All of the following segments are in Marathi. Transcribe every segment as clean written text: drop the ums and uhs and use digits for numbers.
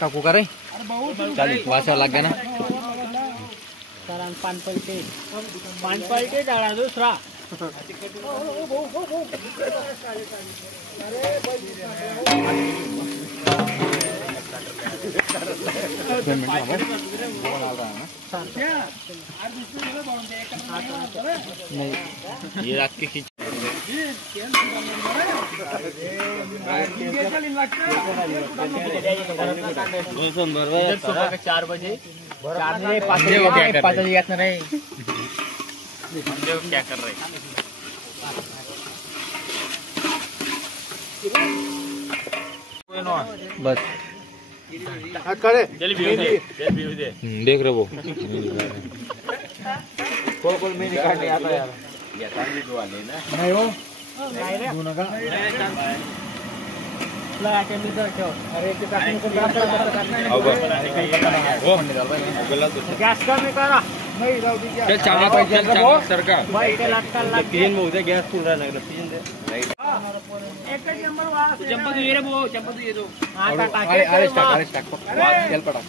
काकू का रे वाचा लाग गया ना पान पलटे डाला दूसरा ये रात की खींच सुबह 4 बजे 5 बजे नहीं क्या कर रहे बस देख रहे वो कोल में निकालने आता यार नहीं हो दोनों का लगा के मिल जाओ अरे के साथ में गैस का में करा नहीं राव दी चल चावल सरका भाई के लटका लग पिजन में उधर गैस फुल रहा लग पिजन दे एक नंबर वाला चंपा तो ये रे वो चंपा तो ये दो अरे स्टार्ट चल पड़ा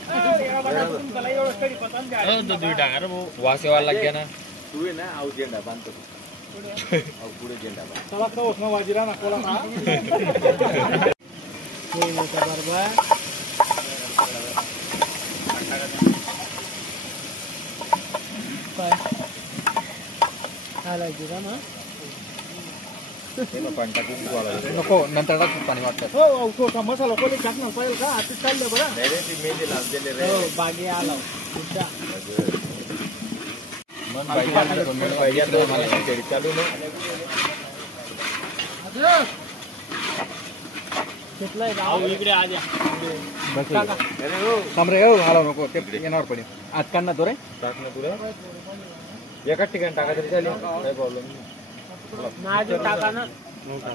दो टाका रे वो वासे वाला लग गया ना तू है ना आउ जेंडा बांध और पूरे जेंडा बांध चला तो उसमें वाजिरा ना कोला ना ये मोटा बरबा काय आला जीरा ना नको नंतर टाक पाणी वाटतं हो तो का मसाला कोणी टाकणार पाहिजे का आता चाललं बरं डायरेक्ट मेहंदी लावून दिले रे हो बागे आला तुझा मन पाहिजे तो मला चालू ना घेतलाय गाव इकडे आ जा बस अरे हो थांबरे हो हालव नको ते येणार पडेल आज काढ ना तो रे टाक ना तुला एकाच ठिकाणी टाका तरी चालेल काय प्रॉब्लेम नाही नाज टाका ना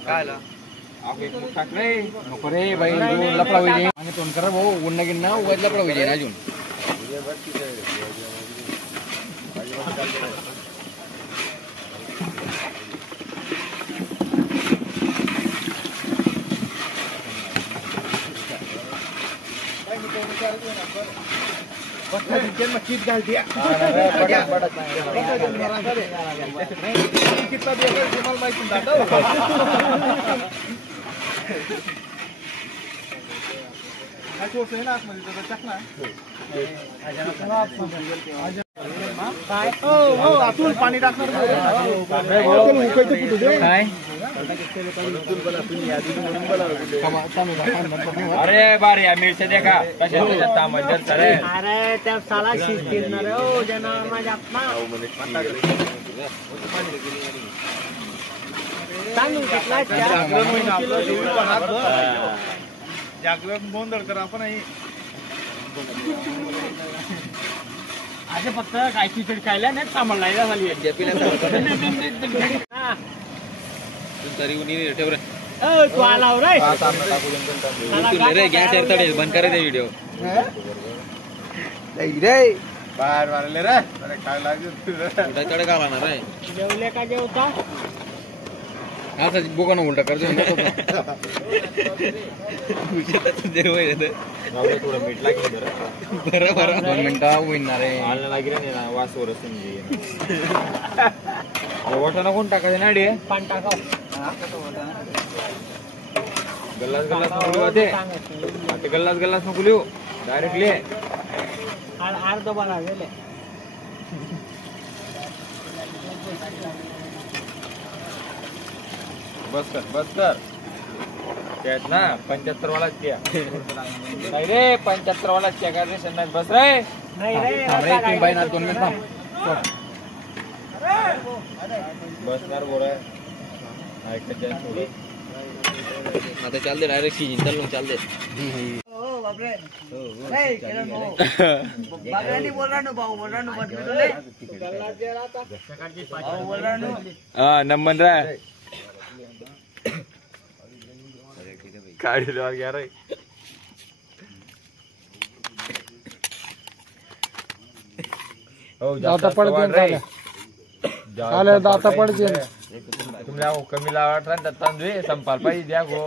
काय आला आप एक मुठ टाक रे नको रे भाई लपडा होईल आणि तोंड करा भाऊ उन्ना गिन्ना उगाच लपडा होईल अजून मस्जिद डाल दिया कितना दिया जमाल माइक डालो अच्छा से ना आतमध्ये तर टाकना काय हो हो आतून पाणी टाकणार काय अरे बारे या मिरच्या देखा कशा तामंजर सरे अरे त्या साला शिस्तीणार हो जना माझ्या आपला चांगलं घेतला जागरण गोंधळ करा आपण असे फक्त काय खिचडी खायला नाही सांभाळला झाली तरी उन्ही ठेव रे तू आला रे रे गॅस एरतडे बंद करे ते व्हिडिओ रे बाहेर मारले रे अरे काय लागेल तडे का लाना रे जेवले का जेवता आता बोका ना उलटा कर दे जेव थोडं मीठ लागेल बरं बरं 2 मिनिटं होईन ना रे आलना लागेल ना वास वरच वाटाणा कोण टाकायचं ना डे पान टाकाव गल्लास नको ते गल्लास नको लिहू डायरेक्टली अर्ध बना गेले बस कर त्यात ना 75 वालाच क्या नाही रे 75 वालाच क्या का रे नाही बस रे नाही रे तुम्ही बाई ना 2 मिनिट बस यार बोल रहा है ऐकत जा आता चाल दे डायरेक्ट सीजन चल चल दे बापरे नाही केलं नो बागरानी बोलरा नो भाऊ बोलरा नो बटले भाऊ बोलरा नो नंबर रा काढी लो यार दाता पडते आले दाता पडते तुम्हाला कमी लावला तर तांदूळ संपाल पाहिजे द्या गो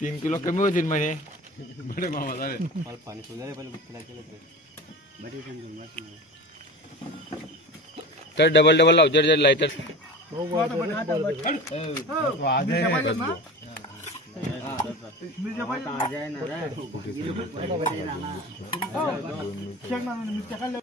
3 किलो कमी होतील म्हणे बडे मामा झाले तर डबल डबल लाव जर लाईटर मिरच्या पाहिजे